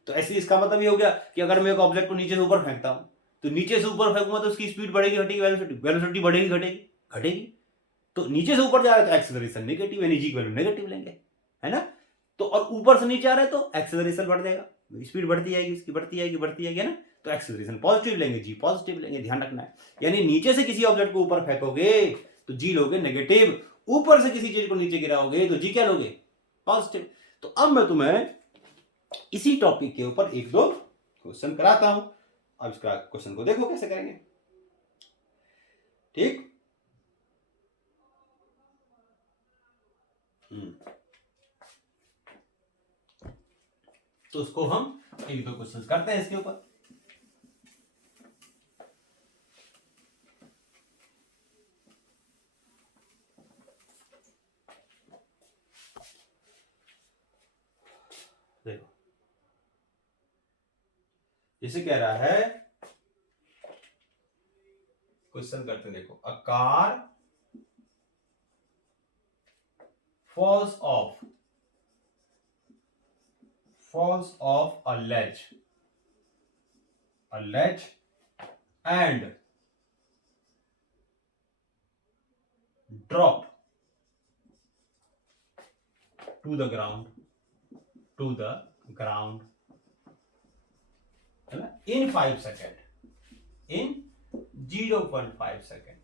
तो ऐसे इसका मतलब ये हो गया कि अगर मैं एक ऑब्जेक्ट को नीचे से ऊपर फेंकता हूं, तो नीचे से ऊपर फेंकूंगा तो उसकी स्पीड बढ़ेगी घटेगी? वेलोसिटी बढ़ेगी घटेगी? घटेगी। तो नीचे से ऊपर जा रहा है तो एक्सेलरेशन नेगेटिव, यानी जी की वैल्यू नेगेटिव लेंगे, है ना? तो और ऊपर से नीचे आ रहा है तो एक्सेलरेशन बढ़ जाएगा, स्पीड बढ़ती जाएगी, इसकी बढ़ती जाएगी, है ना? तो एक्सेलरेशन पॉजिटिव लेंगे, जी पॉजिटिव लेंगे, ध्यान रखना है। यानी नीचे से किसी ऑब्जेक्ट को ऊपर फेंकोगे तो जी लोगे नेगेटिव, ऊपर से किसी चीज को नीचे गिराओगे तो जी क्या लोगे? पॉजिटिव। तो अब मैं तुम्हें इसी टॉपिक के ऊपर 1-2 क्वेश्चन कराता हूं। अब इसका क्वेश्चन को देखो कैसे करेंगे। ठीक, तो उसको हम एक दो क्वेश्चन करते हैं इसके ऊपर। देखो जैसे कह रहा है, क्वेश्चन करते हैं, देखो, a car falls off a ledge and drop to the ground है ना, in 5 सेकेंड, in 0.5 सेकेंड।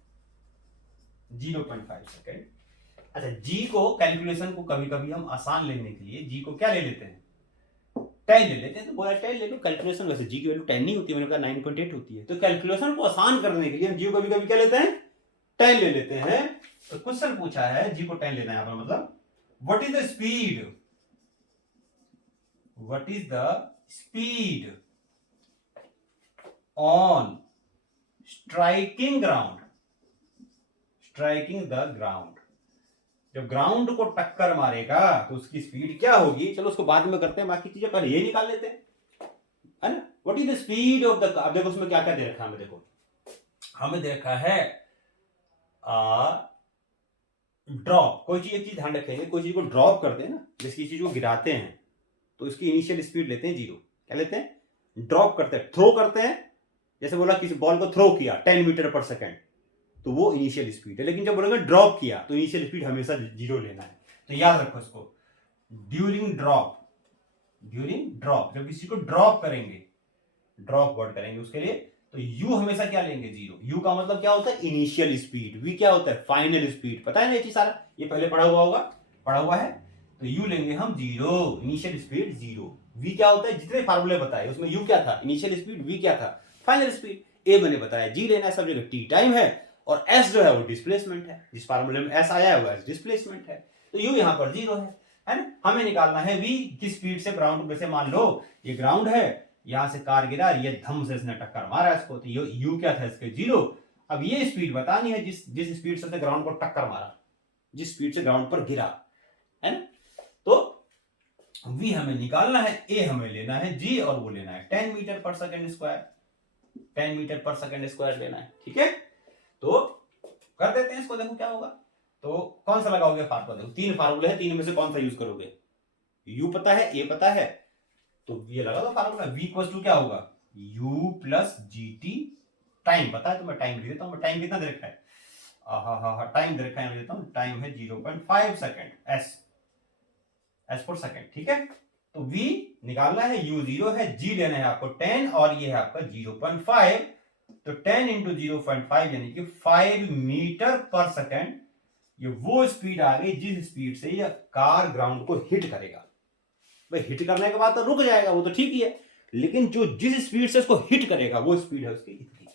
अच्छा, जी को कैलकुलेशन को कभी कभी हम आसान लेने के लिए जी को क्या ले लेते हैं, 10 ले लेते हैं। तो बोला 10 ले लो, कैलकुलेशन वैसे जी की वैल्यू 10 नहीं होती है, मैंने कहा 9.8 होती है। तो कैलकुलेशन को आसान करने के लिए हम जी को कभी कभी क्या लेते हैं, 10 ले लेते हैं। तो क्वेश्चन पूछा है जी को 10 लेना है, यहाँ पर मतलब what is the speed on striking the ground. जब ग्राउंड को टक्कर मारेगा तो उसकी स्पीड क्या होगी, चलो उसको बाद में करते हैं, बाकी चीजें पहले ये निकाल लेते हैं, है ना। What is the speed of the, अब देखो उसमें क्या क्या दे रखा है हमें, देखो हमें दे रखा है ड्रॉप। कोई चीज, एक चीज ध्यान रखेंगे, कोई चीज को ड्रॉप करते हैं ना, जिसकी चीज को गिराते हैं तो इसकी इनिशियल स्पीड लेते हैं 0। क्या लेते हैं, ड्रॉप करते हैं, थ्रो करते हैं। जैसे बोला किसी बॉल को थ्रो किया 10 मीटर पर सेकेंड, तो वो इनिशियल स्पीड है। लेकिन जब बोलेंगे ड्रॉप किया तो इनिशियल स्पीड हमेशा 0 लेना है। तो याद रखो इसको, ड्यूरिंग ड्रॉप जब किसी को ड्रॉप करेंगे, ड्रॉप वर्ड करेंगे उसके लिए, तो u हमेशा क्या लेंगे, 0। u का मतलब क्या होता है, इनिशियल स्पीड। v क्या होता है, फाइनल स्पीड। पता है ना ये चीज सारा, ये पहले पढ़ा हुआ है। तो u लेंगे हम 0, इनिशियल स्पीड 0। v क्या होता है, जितने फार्मूले बताए उसमें u क्या था, इनिशियल स्पीड, v क्या था, फाइनल स्पीड। a मैंने बताया g लेना है सब जगह, t टाइम है, और s जो है वो डिस्प्लेसमेंट है। जिस फार्मूले में s आया है वो s डिस्प्लेसमेंट है। तो u यहाँ पर 0 है ना। हमें निकालना है v किस स्पीड से ग्राउंड, जैसे मान लो ये ग्राउंड है, यहां से कार गिरा, ये धम से इसने टक्कर मारा इसको, तो यू क्या था इसके 0। अब ये स्पीड बतानी है जिस स्पीड से ग्राउंड को टक्कर मारा, जिस स्पीड से ग्राउंड पर गिरा, है ना। तो v हमें निकालना है, a हमें लेना है g, और वो लेना है 10 मीटर पर सेकेंड स्क्वायर, 10 मीटर पर सेकेंड स्क्वायर लेना है। ठीक है, तो कर देते हैं इसको, देखो क्या होगा। तो कौन सा लगाओगे फार्मूला, देखो 3 फार्मूले हैं, 3 में से कौन सा यूज करोगे, u पता है, a पता है, तो ये लगा दो फार्मूला। v इक्वल्स टू क्या होगा, u प्लस gt, टाइम पता है तो मैं टाइम लिख देता हूं। मैं टाइम कितना दे रखा है, टाइम दे रखा है, देता हूं, टाइम है 0.5 सेकेंड, s पर सेकेंड। ठीक है, तो v निकालना है, u 0 है, g लेना है आपको 10, और ये है आपका 0.5। तो 10 इंटू 0.5 यानी कि 5 मीटर पर सेकेंड। ये वो स्पीड आ गई जिस स्पीड से ये कार ग्राउंड को हिट करेगा। भाई हिट करने के बाद तो रुक जाएगा, वो तो ठीक ही है, लेकिन जो जिस स्पीड से उसको हिट करेगा वो स्पीड है उसकी इतनी।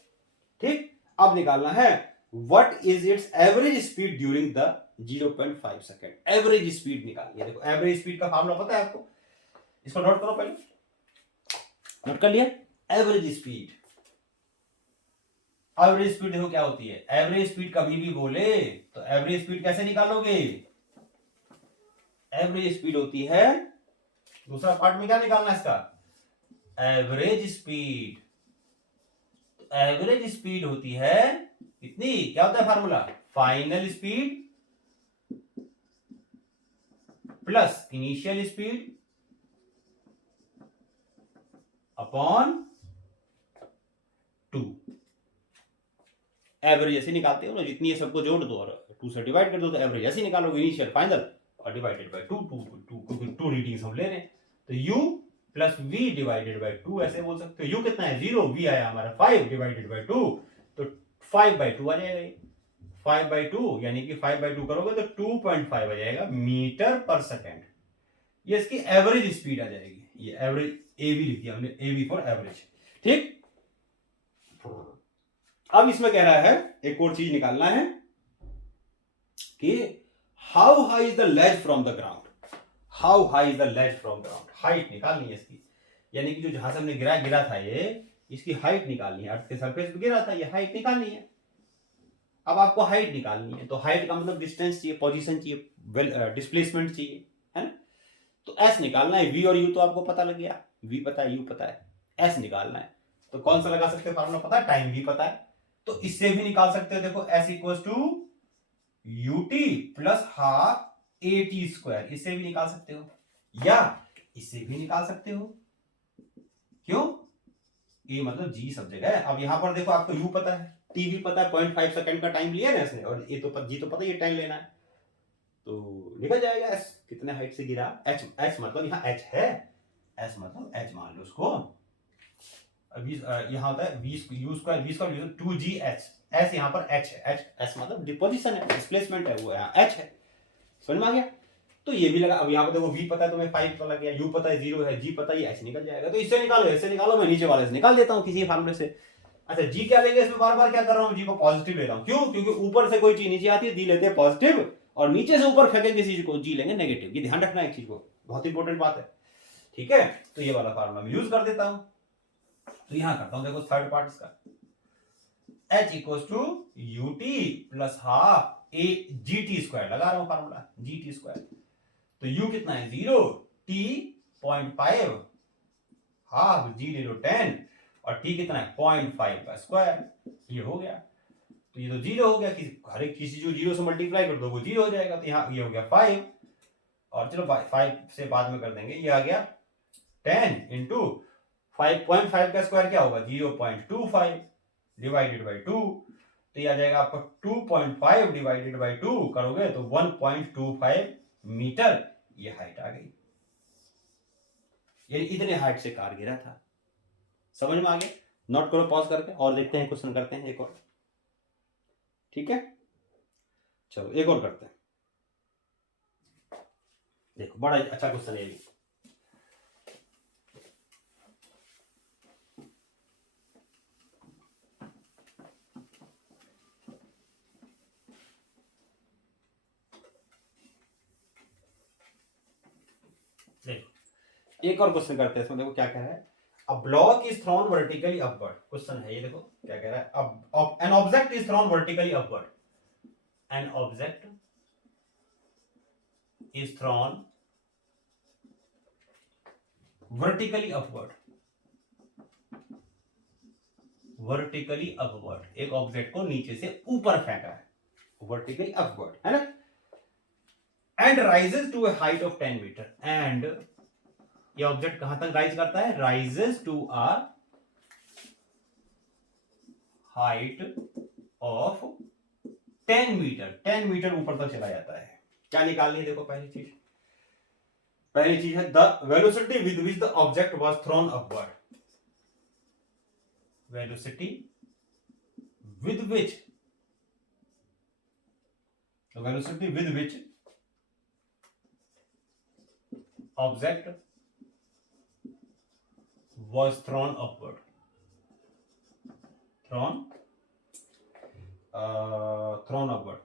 ठीक, अब निकालना है what is it's average speed during the 0.5 second. Average speed निकालिए। देखो एवरेज स्पीड का फार्मूला पता है आपको, इसको नोट करो, पहले नोट कर लिया। एवरेज स्पीड देखो क्या होती है, एवरेज स्पीड कभी भी बोले तो एवरेज स्पीड कैसे निकालोगे, एवरेज स्पीड होती है, दूसरा पार्ट में क्या निकालना है इसका, एवरेज स्पीड। एवरेज स्पीड होती है कितनी, क्या होता है formula, final speed plus initial speed upon 2। Average ऐसे निकालते हो ना, जितनी है सबको जोड़ दो और 2 से डिवाइड कर दो, तो एवरेज ऐसे निकालोगे, इनिशियल फाइनल और डिवाइडेड बाय 2, क्योंकि 2 रीडिंग्स हम ले रहे हैं। तो u plus v divided by 2 ऐसे बोल सकते हो। u कितना है 0, v आया हमारा 5 डिवाइडेड बाय 2, तो 5/2 आ जाएगा ये, 5/2 यानी कि 5/2 करोगे तो 2.5 आ जाएगा मीटर पर सेकेंड। ये इसकी एवरेज स्पीड आ जाएगी। ये एवरेज, एवी लिख दिया हमने, एवी फॉर एवरेज। ठीक, अब इसमें कह रहा है एक और चीज निकालना है कि how high is the ledge from the ground, how high is the ledge from ground, height निकालनी है इसकी, यानी कि जो जहां से हमने गिरा था ये, इसकी हाइट निकालनी है, अर्थ के सरफेस पे गिरा था, ये हाइट निकालनी है। अब आपको हाइट निकालनी है तो हाइट का मतलब डिस्टेंस चाहिए, पोजीशन चाहिए, डिस्प्लेसमेंट चाहिए, है ना। तो एस निकालना है, वी और यू तो आपको पता लग गया, वी पता है, यू पता है, एस निकालना है। तो कौन सा लगा सकते हो फार्मूला पता है, टाइम वी पता है, तो इससे भी निकाल सकते हो। देखो s equals to u t plus half a t square, इससे भी निकाल सकते हो या इससे भी निकाल सकते हो। क्यों, ए मतलब जी सब जगह है। अब यहां पर देखो आपको यू पता है, टी भी पता है, 0.5 सेकंड का टाइम लिया ना इसने, और ये तो जी तो पता ही है टाइम लेना है, तो निकल जाएगा एस कितने हाइट से गिरा। एच, एच मतलब यहाँ एच है, एस मतलब एच मान लो उसको। अभी यहाँ होता है you square, we square 2gh, S यहाँ पर एच है, एच एस मतलब पोजीशन है, डिस्प्लेसमेंट है, वो यहाँ एच है। समझ में आ गया। तो ये भी लगा। अब यहाँ पर देखो वी पता है तुम्हें 5 पता लग गया, यू पता है 0 है, जी पता है एच निकल जाएगा। तो इससे निकालो, इससे निकालो, मैं नीचे वाले से निकाल देता हूँ किसी फार्मूले से। अच्छा जी क्या लेंगे इसमें, बार बार क्या कर रहा हूँ, जी को पॉजिटिव ले रहा हूँ। क्यों, क्योंकि ऊपर से कोई चीज नीचे आती है, दी लेते हैं पॉजिटिव, और नीचे से ऊपर फेंकेंगे किसी चीज को, जी लेंगे नेगेटिव। ये ध्यान रखना है एक चीज को, बहुत इंपॉर्टेंट बात है, ठीक है। तो ये वाला फार्मूला मैं यूज कर देता हूँ। तो यहां करता हूं, देखो थर्ड पार्ट इसका, h equal to u t plus half a g t square, लगा रहा हूं फार्मूला जी टी स्क्वायर। तो u कितना है 0, t 0.5, हाफ जी ले लो 10, और t कितना है 0.5 का स्क्वायर, ये हो गया। तो ये तो 0 हो गया, हर एक किसी जो 0 से मल्टीप्लाई कर दो वो 0 हो जाएगा। तो यहाँ ये हो गया 5, और चलो 5 से बाद में कर देंगे, ये आ गया 10 इंटू 5.5 का स्क्वायर क्या होगा 0.25 डिवाइडेड बाई 2, तो ये आ जाएगा आपका 2.5 डिवाइडेड बाई 2 करोगे तो 1.25 मीटर, ये हाइट आ गई। यानी इतने हाइट से कार गिरा था। समझ में आ गया। नोट करो पॉज करके, और देखते हैं क्वेश्चन करते हैं एक और, ठीक है। चलो एक और करते हैं, देखो बड़ा अच्छा क्वेश्चन है ये। एक और क्वेश्चन करते हैं इसमें, देखो क्या कह रहा है। A block is thrown vertically upward, question है ये, देखो क्या कह रहा है। अब an object is thrown vertically upward, an object is thrown vertically upward, vertically upward, एक ऑब्जेक्ट को नीचे से ऊपर फेंका है, वर्टिकली अपवर्ड, है ना। And rises to a height of 10 metre, and ये ऑब्जेक्ट कहां तक राइज करता है, rises to a height of 10 metre, 10 metre ऊपर तक चला जाता है। क्या निकालनी है, देखो पहली चीज है the velocity with which the object was thrown upward, velocity with which, velocity with which object was thrown upward, thrown upward,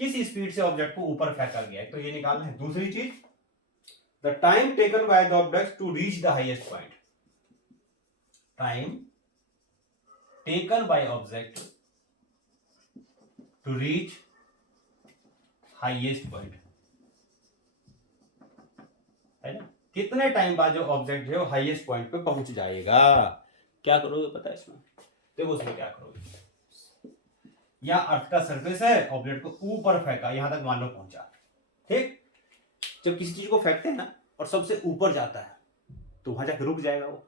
किस स्पीड से ऑब्जेक्ट को ऊपर फेंका गया है, तो ये निकालना है। दूसरी चीज the time taken by the object to reach the highest point, time taken by object to reach highest point, है ना। कितने टाइम बाद जो ऑब्जेक्ट है वो हाईएस्ट पॉइंट पे पहुंच जाएगा। क्या करोगे पता है इसमें, देखो उसमें क्या करोगे। यहाँ अर्थ का सरफेस है, ऑब्जेक्ट को ऊपर फेंका, यहां तक मान लो पहुंचा, ठीक। जब किसी चीज को फेंकते हैं ना और सबसे ऊपर जाता है तो वहां जाकर रुक जाएगा, वो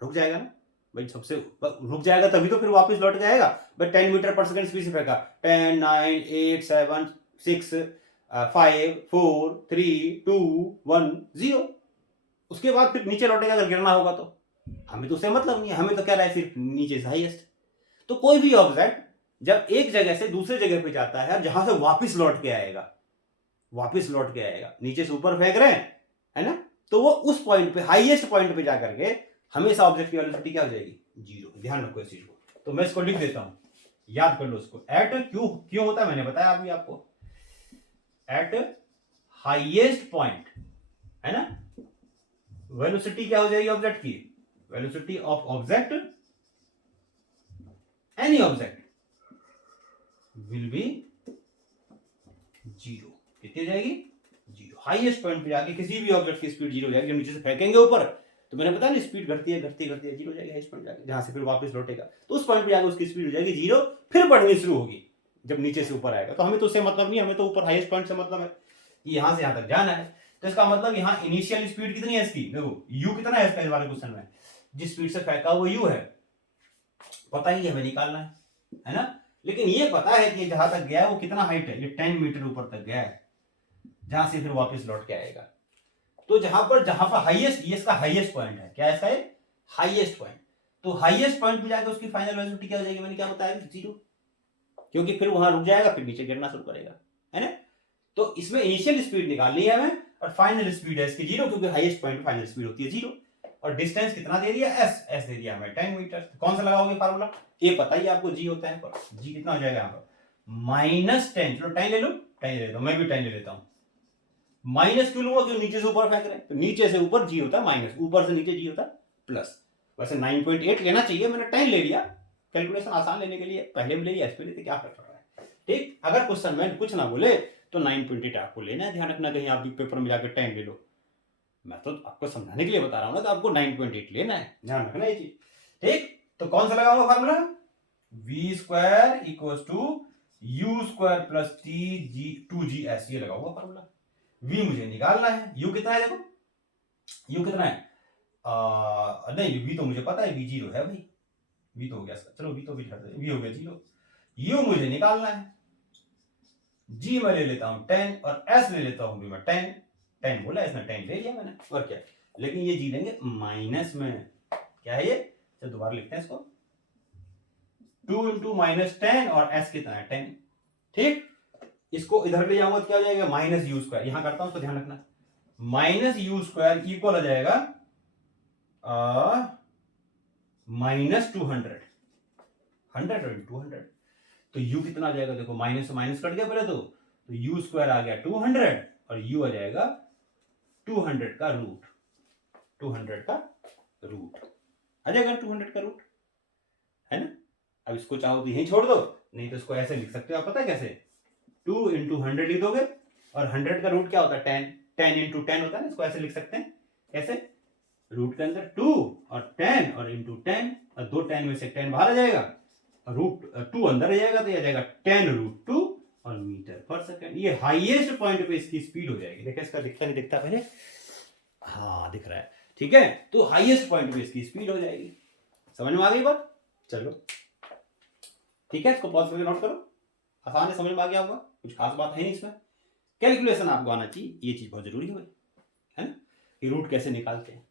रुक जाएगा ना भाई, सबसे रुक जाएगा तभी तो फिर वापस लौट के आएगा भाई। 10 मीटर पर सेकंड स्पीड से फेंका, 10 9 8 7 6 5 4 3 2 1 0, उसके बाद फिर नीचे लौटेगा अगर गिरना होगा तो। हमें तो उससे मतलब नहीं है, हमें तो क्या रहा है सिर्फ नीचे से हाईएस्ट। तो कोई भी ऑब्जेक्ट जब एक जगह से दूसरे जगह पे जाता है, जहां से वापस लौट के आएगा, वापस लौट के आएगा, नीचे से ऊपर फेंक रहे हैं, है ना, तो वो उस पॉइंट पे, हाईएस्ट पॉइंट पे जाकर के हमेशा ऑब्जेक्ट की वेलोसिटी क्या हो जाएगी, जीरो। ध्यान रखो इस चीज को। तो मैं इसको लिख देता हूं, याद कर लो इसको। एट क्यों क्यों होता है मैंने बताया अभी आपको, एट हाईएस्ट पॉइंट, है ना, वेलोसिटी क्या हो जाएगी ऑब्जेक्ट की, velocity of object, any object will be zero. कितनी हो जाएगी, जीरो। हाईएस्ट पॉइंट पे जाके किसी भी ऑब्जेक्ट की स्पीड जीरो हो जाएगी। जब नीचे से फेंकेंगे ऊपर तो मैंने बताया ना स्पीड घटती है घटती घटती है, जीरो हो जाएगी हाईएस्ट पॉइंट जाके, जहां से फिर वापस लौटेगा तो उस पॉइंट पे जाके उसकी स्पीड हो जाएगी जीरो, फिर बढ़नी शुरू होगी जब नीचे से ऊपर आएगा। तो हमें तो उससे मतलब नहीं, हमें तो ऊपर हाईएस्ट पॉइंट से मतलब है कि यहां से यहां तक जाना है। तो इसका मतलब यहाँ इनिशियल स्पीड कितनी है इसकी, देखो यू कितना है इसका इस वाले क्वेश्चन में, जिस स्पीड से फेंका वो यू है, पता ही हमें निकालना है ना। लेकिन ये पता है कि जहां तक गया है वो कितना हाइट है, ये 10 मीटर ऊपर तक गया है, जहां से फिर वापस लौट के आएगा। तो जहां पर हाईएस्ट, ये इसका हाईएस्ट पॉइंट है, क्या है इसका, हाईएस्ट पॉइंट। तो हाईएस्ट पॉइंट पे जाकर उसकी फाइनल वेलोसिटी क्या हो जाएगी, मैंने क्या बताया, जीरो, क्योंकि फिर वहां रुक जाएगा फिर नीचे गिरना शुरू करेगा, है ना। तो इसमें इनिशियल स्पीड निकालनी है हमें और फाइनल स्पीड है इसकी जीरो, क्योंकि हाईएस्ट पॉइंट फाइनल स्पीड होती है जीरो। और डिस्टेंस कितना दे दिया, एस, एस दे दिया हमें 10 मीटर। तो कौन सा लगाओगे फार्मूला, ये पता ही आपको, जी होता है, पर जी कितना हो जाएगा यहाँ पर, -10। चलो 10 ले लो, 10 ले लो, मैं भी 10 ले लेता हूं। माइनस क्यों लूंगा, क्यों नीचे से ऊपर फेंक रहे हैं, तो नीचे से ऊपर जी होता है माइनस, ऊपर से नीचे जी होता है प्लस। वैसे 9.8 लेना चाहिए, मैंने 10 ले लिया, कैलकुलेशन आसान लेने के लिए, पहले भी ले लिया, इस पे लेते क्या फर्क पड़ रहा है। ठीक, अगर क्वेश्चन में कुछ ना बोले तो 9.8 आपको लेना है, ध्यान रखना कहीं आप भी पेपर में जाकर 10 ले लो। मैं तो आपको समझाने के लिए बता रहा हूँ ना, तो आपको 9.8 लेना है, ध्यान रखना ये चीज। ठीक, तो कौन सा लगाऊंगा formula, v square equal to u square plus t g 2gs, ये लगाऊंगा फार्मूला। v मुझे निकालना है, u कितना है, देखो u कितना है, नहीं v तो मुझे पता है, v जीरो है भाई, v तो हो गया, चलो v तो भी हट दे, v हो गया जीरो। u मुझे निकालना है, g मैं ले लेता हूं 10 और s ले लेता हूं भी मैं 10, 10 बोला इसने, 10 ले लिया मैंने, और क्या। लेकिन ये जी लेंगे माइनस में, क्या है ये, चलो दोबारा लिखते हैं इसको, 2 इंटू -10 और s कितना है 10। ठीक, इसको इधर ले जाऊंगा तो क्या हो जाएगा, माइनस यू स्क्वायर, यहां करता हूं तो ध्यान रखना, माइनस यू स्क्वायर इक्वल हो जाएगा -200, 100 और 200। तो u कितना आ जाएगा, देखो माइनस से माइनस कट गया पहले तो u स्क्वायर आ गया 200 और u आ जाएगा 200 का रूट, 200 का रूट आ जाएगा, 200 का रूट, है ना। अब इसको चाहो तो यहीं छोड़ दो, नहीं तो इसको ऐसे लिख सकते हो आप, पता है कैसे, 2 इंटू 100 लिख दोगे, और 100 का रूट क्या होता है 10, 10 इंटू 10 होता है ना, इसको ऐसे लिख सकते हैं, कैसे, रूट के अंदर 2 और 10 और इंटू 10, और दो 10 में से 10 बाहर आ जाएगा, रूट 2 अंदर आ जाएगा, तो ये आ जाएगा 10√2 और मीटर पर सेकंड। ये हाईएस्ट पॉइंट पे इसकी स्पीड हो जाएगी। देखिए इसका दिखता नहीं दिखता पहले, हाँ दिख रहा है, ठीक है। तो हाईएस्ट पॉइंट पे इसकी स्पीड हो जाएगी, समझ में आ गई बात, चलो ठीक है, इसको पॉज करके नोट करो, आसान है, समझ में आ गया होगा, कुछ खास बात है नहीं इसमें, कैलकुलेशन आपको आना चाहिए, ये चीज बहुत जरूरी है भाई, है ना, कि रूट कैसे निकालते हैं।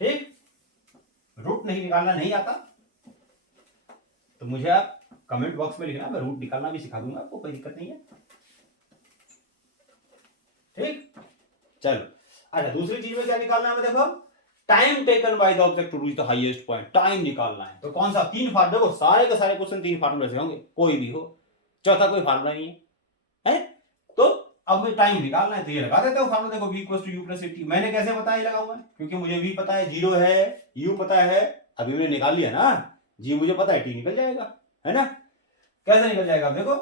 ठीक, रूट नहीं निकालना नहीं आता तो मुझे आप कमेंट बॉक्स में लिखना, मैं रूट निकालना भी सिखा दूंगा आपको, कोई दिक्कत नहीं है। ठीक, चलो अच्छा, दूसरी चीज में क्या निकालना है, देखो time taken by the object to reach the highest point, time निकालना है। तो कौन सा, 3 फार्मूला, देखो सारे के सारे क्वेश्चन 3 फार्मूले से होंगे, कोई भी हो, चौथा कोई फार्मूला नहीं है, तो अब मुझे टाइम निकालना है, तो ये लगा देते हो फार्मूला, देखो v equals to u plus t. मैंने कैसे बताया लगाऊंगा, क्योंकि मुझे v पता है जीरो है, u पता है, अभी मैंने निकाल लिया ना, g मुझे पता है, t निकल जाएगा, है ना। कैसे निकल जाएगा, देखो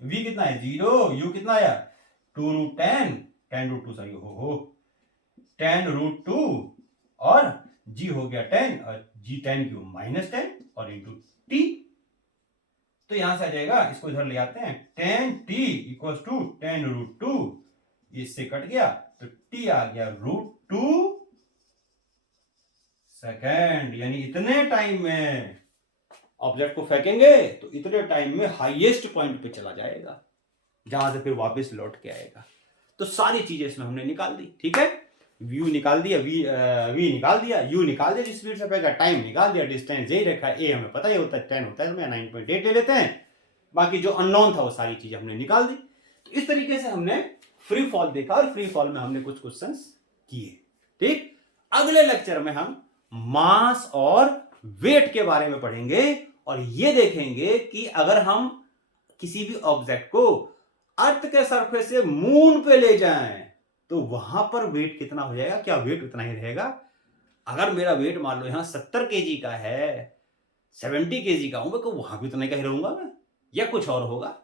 v कितना है जीरो, u कितना आया 2√10, 10√2 सही हो 10√2 और g हो गया 10 और g 10 क्यों -10 और इंटू t। तो यहां से आ जाएगा, इसको इधर ले आते हैं, 10t इक्वल्स टू 10√2, इससे कट गया तो t आ गया √2 सेकेंड, यानी इतने टाइम में ऑब्जेक्ट को फेंकेंगे तो इतने टाइम में हाईएस्ट पॉइंट पे चला जाएगा, जहां से फिर वापस लौट के आएगा। तो सारी चीजें इसमें हमने निकाल दी, ठीक है, व्यू निकाल दिया, वी निकाल दिया, यू निकाल दिया जिस स्पीड से फेंका, टाइम निकाल दिया, डिस्टेंस यही रखा है, ए हमें पता ही होता है 10 होता है, तो मैं 9.8 ले लेते हैं, बाकी जो अननोन था वो सारी चीजें हमने निकाल दी। तो इस तरीके से हमने फ्री फॉल देखा और फ्री फॉल में हमने कुछ क्वेश्चंस किए। ठीक, अगले लेक्चर में हम मास और वेट के बारे में पढ़ेंगे और ये देखेंगे कि अगर हम किसी भी ऑब्जेक्ट को अर्थ के सरफेस से मून पे ले जाएं तो वहां पर वेट कितना हो जाएगा, क्या वेट उतना ही रहेगा। अगर मेरा वेट मान लो यहां 70 केजी का है, 70 केजी का हूं मैं, तो वहां भी उतने का ही रहूंगा मैं, या कुछ और होगा,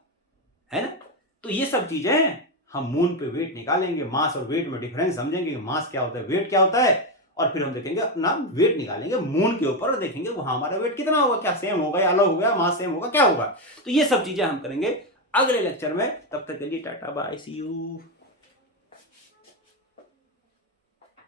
है ना। तो ये सब चीजें हम मून पे वेट निकालेंगे, मास और वेट में डिफरेंस समझेंगे कि मास क्या होता है, वेट क्या होता है, और फिर हम देखेंगे अपना वेट निकालेंगे मून के ऊपर और देखेंगे वहां हमारा वेट कितना होगा, क्या सेम होगा या अलग होगा, मास सेम होगा, क्या होगा। तो ये सब चीजें हम करेंगे अगले लेक्चर में। तब तक के लिए टाटा बाय, सी यू।